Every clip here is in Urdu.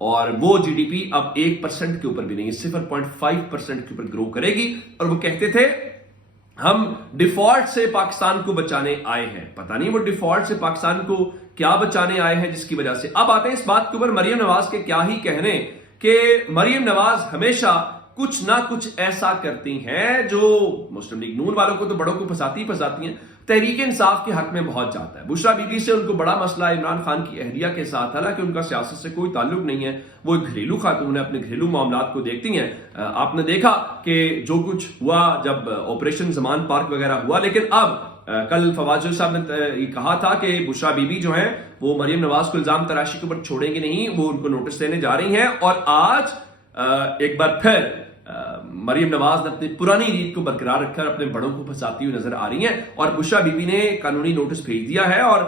اور وہ جی ڈی پی اب 1% کے اوپر بھی نہیں، 0.5% کے اوپر گرو کرے گی. اور وہ کہتے تھے ہم ڈیفالٹ سے پاکستان کو بچانے آئے ہیں. پتہ نہیں وہ ڈیفالٹ سے پاکستان کو کیا بچانے آئے ہیں جس کی وجہ سے. اب آتے ہیں اس بات کے اوپر مریم نواز کے کیا ہی کہنے کہ مریم نواز ہمیشہ کچھ نہ کچھ ایسا کرتی ہیں جو مسلم لیگ نون والوں کو تو بڑوں کو پھنساتی ہیں، تحریک انصاف کے حق میں بہت جاتا ہے. بشرا بی بی سے ان کو بڑا مسئلہ عمران خان کی اہلیہ کے ساتھ، حالانکہ ان کا سیاست سے کوئی تعلق نہیں ہے، وہ ایک گھریلو خاتون ہے، اپنے گھریلو معاملات کو دیکھتی ہیں. آپ نے دیکھا کہ جو کچھ ہوا جب آپریشن زمان پارک وغیرہ ہوا، لیکن اب کل فواد صاحب نے یہ کہا تھا کہ بشرا بی بی جو ہیں وہ مریم نواز کو الزام تراشی کے اوپر چھوڑیں گی نہیں، وہ ان کو نوٹس دینے جا رہی ہیں. اور آج ایک بار پھر مریم نواز نے اپنی پرانی ریت کو برقرار رکھ کر اپنے بڑوں کو پھنساتی ہوئی نظر آ رہی ہیں. اور بشرا بی بی نے قانونی نوٹس بھیج دیا ہے اور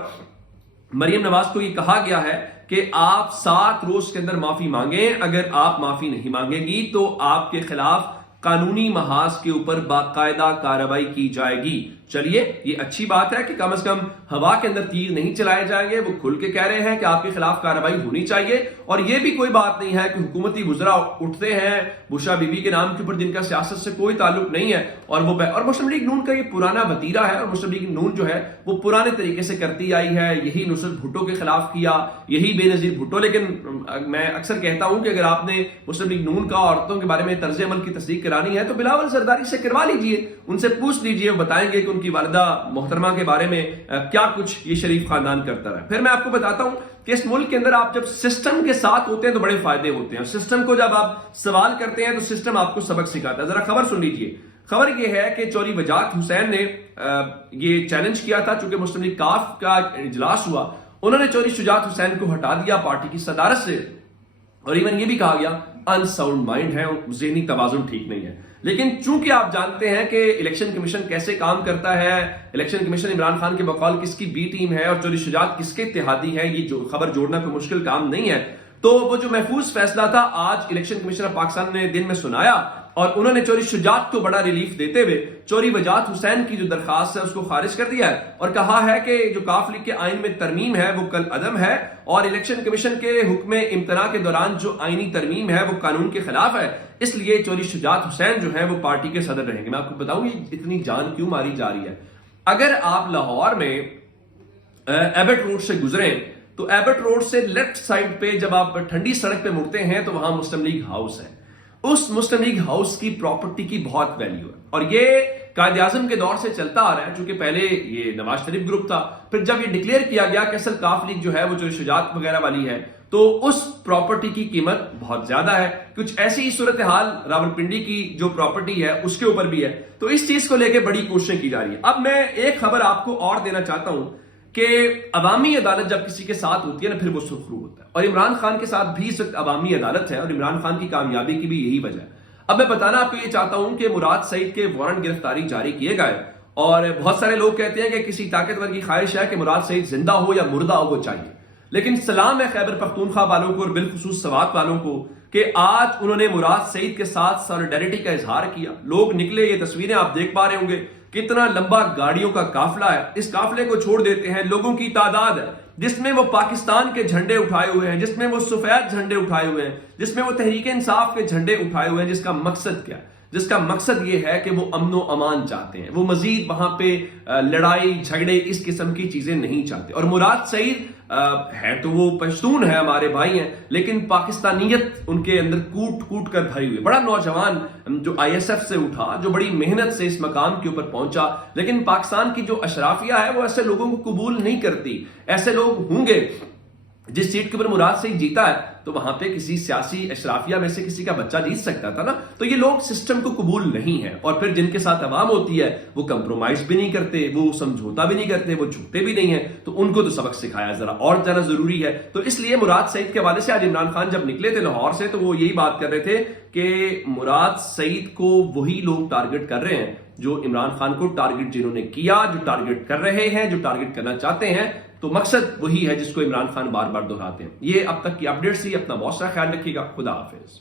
مریم نواز کو یہ کہا گیا ہے کہ آپ 7 روز کے اندر معافی مانگیں. اگر آپ معافی نہیں مانگیں گی تو آپ کے خلاف قانونی محاذ کے اوپر باقاعدہ کارروائی کی جائے گی. چلیے یہ اچھی بات ہے کہ کم از کم ہوا کے اندر تیر نہیں چلائے جائیں گے. وہ کھل کے کہہ رہے ہیں کہ آپ کے خلاف کارروائی ہونی چاہیے. اور یہ بھی کوئی بات نہیں ہے کہ حکومتی وزراء اٹھتے ہیں بشرا بی بی کے نام کے اوپر جن کا سیاست سے کوئی تعلق نہیں ہے اور مسلم لیگ نون کا یہ پرانا وتیرہ ہے. اور مسلم لیگ نون جو ہے وہ پرانے طریقے سے کرتی آئی ہے. یہی نصرت بھٹو کے خلاف کیا، یہی بے نظیر بھٹو. لیکن میں اکثر کہتا ہوں کہ اگر آپ نے مسلم لیگ نون کا عورتوں کے بارے میں طرز عمل کی تصدیق کرانی ہے تو بلاول زرداری سے کروا لیجئے، ان سے پوچھ لیجئے، وہ بتائیں گے کہ ان کی والدہ محترمہ کے بارے میں کیا کچھ یہ شریف خاندان کرتا رہا. پھر میں آپ کو بتاتا ہوں کہ اس ملک کے اندر آپ جب سسٹم کے ساتھ ہوتے ہیں تو بڑے فائدے ہوتے ہیں. سسٹم کو جب آپ سوال کرتے ہیں تو سسٹم آپ کو سبق سکھاتا ہے. ذرا خبر سن لیجئے. خبر یہ ہے کہ چوری وجاہت حسین نے یہ چیلنج کیا تھا، چونکہ مسلم لیگ کاف کا اجلاس ہوا، انہوں نے چوری شجاعت حسین کو ہٹا دیا پارٹی کی صدارت سے. اور ایون یہ بھی کہا گیا ان ساؤنڈ مائنڈ ہے، ذہنی توازن ٹھیک نہیں ہے. لیکن چونکہ آپ جانتے ہیں کہ الیکشن کمیشن کیسے کام کرتا ہے، الیکشن کمیشن عمران خان کے بقول کس کی بی ٹیم ہے اور چوری شجاعت کس کے اتحادی ہے، یہ جو خبر جوڑنا کوئی مشکل کام نہیں ہے. تو وہ جو محفوظ فیصلہ تھا آج الیکشن کمیشن آف پاکستان نے دن میں سنایا اور انہوں نے چوری شجاعت کو بڑا ریلیف دیتے ہوئے چوری وجاہت حسین کی جو درخواست ہے اس کو خارج کر دیا ہے اور کہا ہے کہ جو کاف لیگ کے آئین میں ترمیم ہے وہ کل عدم ہے اور الیکشن کمیشن کے حکم امتناع کے دوران جو آئینی ترمیم ہے وہ قانون کے خلاف ہے. اس لیے چوری شجاعت حسین جو ہے وہ پارٹی کے صدر رہیں گے. میں آپ کو بتاؤں یہ اتنی جان کیوں ماری جا رہی ہے. اگر آپ لاہور میں ایبٹ روڈ سے گزریں تو ایبٹ روڈ سے لیفٹ سائڈ پہ جب آپ ٹھنڈی سڑک پہ مڑتے ہیں تو وہاں مسلم لیگ ہاؤس ہے. اس مسلم لیگ ہاؤس کی پراپرٹی کی بہت ویلیو ہے اور یہ قائد اعظم کے دور سے چلتا آ رہا ہے. چونکہ پہلے یہ نواز شریف گروپ تھا، پھر جب یہ ڈکلیئر کیا گیا کہ اصل کاف لیگ جو ہے وہ چوری شجاعت وغیرہ والی ہے تو اس پراپرٹی کی قیمت بہت زیادہ ہے. کچھ ایسی ہی صورتحال راولپنڈی کی جو پراپرٹی ہے اس کے اوپر بھی ہے. تو اس چیز کو لے کے بڑی کوششیں کی جا رہی ہیں. اب میں ایک خبر آپ کو اور دینا چاہتا ہوں کہ عوامی عدالت جب کسی کے ساتھ ہوتی ہے نا پھر وہ سرخرو ہوتا ہے اور عمران خان کے ساتھ بھی اس وقت عوامی عدالت ہے اور عمران خان کی کامیابی کی بھی یہی وجہ ہے. اب میں بتانا آپ کو یہ چاہتا ہوں کہ مراد سعید کے وارنٹ گرفتاری جاری کیے گئے اور بہت سارے لوگ کہتے ہیں کہ کسی طاقتور کی خواہش ہے کہ مراد سعید زندہ ہو یا مردہ ہو وہ چاہیے. لیکن سلام ہے خیبر پختونخوا والوں کو اور بالخصوص سوات والوں کو کہ آج انہوں نے مراد سعید کے ساتھ سالیڈیرٹی کا اظہار کیا. لوگ نکلے، یہ تصویریں آپ دیکھ پا رہے ہوں گے کتنا لمبا گاڑیوں کا قافلہ ہے. اس قافلے کو چھوڑ دیتے ہیں لوگوں کی تعداد ہے جس میں وہ پاکستان کے جھنڈے اٹھائے ہوئے ہیں، جس میں وہ سفید جھنڈے اٹھائے ہوئے ہیں، جس میں وہ تحریک انصاف کے جھنڈے اٹھائے ہوئے ہیں. جس کا مقصد کیا ہے؟ جس کا مقصد یہ ہے کہ وہ امن و امان چاہتے ہیں. وہ مزید وہاں پہ لڑائی جھگڑے اس قسم کی چیزیں نہیں چاہتے. اور مراد سعید ہے تو وہ پشتون ہے، ہمارے بھائی ہیں، لیکن پاکستانیت ان کے اندر کوٹ کوٹ کر بھری ہوئی. بڑا نوجوان جو آئی ایس ایف سے اٹھا، جو بڑی محنت سے اس مقام کے اوپر پہنچا. لیکن پاکستان کی جو اشرافیہ ہے وہ ایسے لوگوں کو قبول نہیں کرتی. ایسے لوگ ہوں گے جس سیٹ کے اوپر مراد سعید جیتا ہے تو وہاں پہ کسی سیاسی اشرافیہ میں سے کسی کا بچہ جیت سکتا تھا نا. تو یہ لوگ سسٹم کو قبول نہیں ہے اور پھر جن کے ساتھ عوام ہوتی ہے وہ کمپرومائز بھی نہیں کرتے، وہ سمجھوتا بھی نہیں کرتے، وہ جھکتے بھی نہیں ہیں. تو ان کو تو سبق سکھایا ذرا اور زیادہ ضروری ہے. تو اس لیے مراد سعید کے حوالے سے آج عمران خان جب نکلے تھے لاہور سے تو وہ یہی بات کر رہے تھے کہ مراد سعید کو وہی لوگ ٹارگٹ کر رہے ہیں جو عمران خان کو ٹارگٹ جنہوں نے کیا، جو ٹارگٹ کر رہے ہیں، جو ٹارگٹ کرنا چاہتے ہیں. تو مقصد وہی ہے جس کو عمران خان بار بار دہراتے ہیں. یہ اب تک کی اپڈیٹس تھی. اپنا بہت سارا خیال رکھیے گا. خدا حافظ.